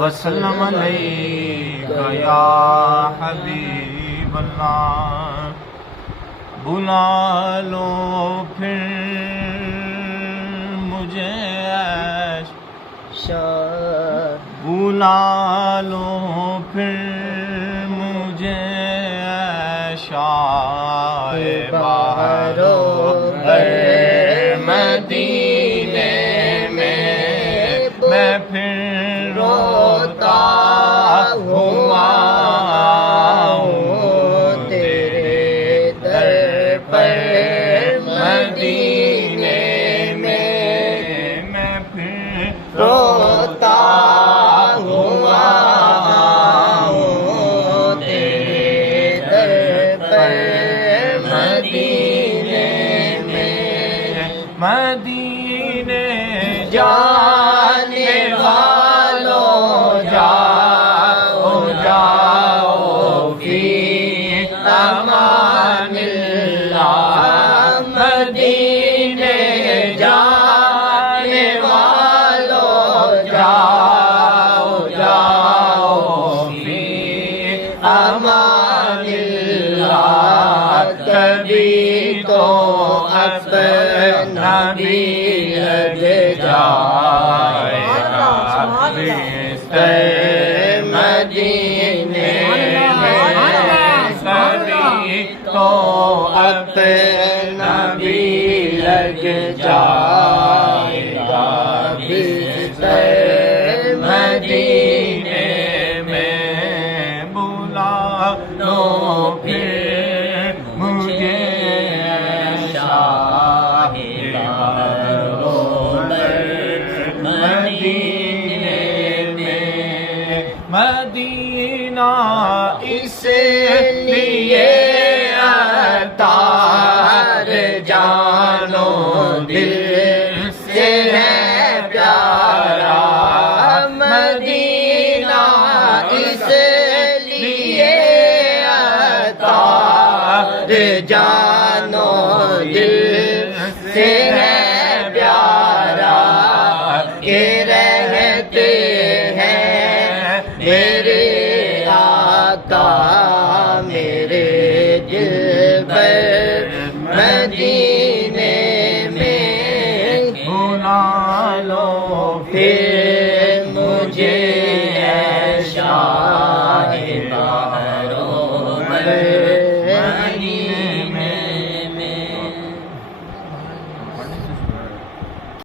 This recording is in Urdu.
وسلم علیکہ یا حبیب اللہ۔ بلا لو پھر مجھے بلا لو پھر مجھے شائے بہارو مدینے میں پھر روتا ہوا ہوں تیرے در پر مدینے میں پھر روتا ہوا ہوں تیرے در پر مدینے میں۔ مدینے جانے والوں جاؤ جاؤ فی امان اللہ۔ مدینے جانے والوں جاؤ جاؤ فی امان اللہ۔ کبھی تو اپنا بھی لگ جائے گا مدینے میں، کبھی تو اپنا بھی لگ جائے گا مدینے میں۔ بلا لو پھر مجھے مدینہ اس لیے عطار جانو دل سے ہے پیارا۔ مدینہ اس لیے عطار جانو دل سے ہے پیارا کہ رہتے میرے آقا میرے دل پر مدینے میں۔ بلا لو پھر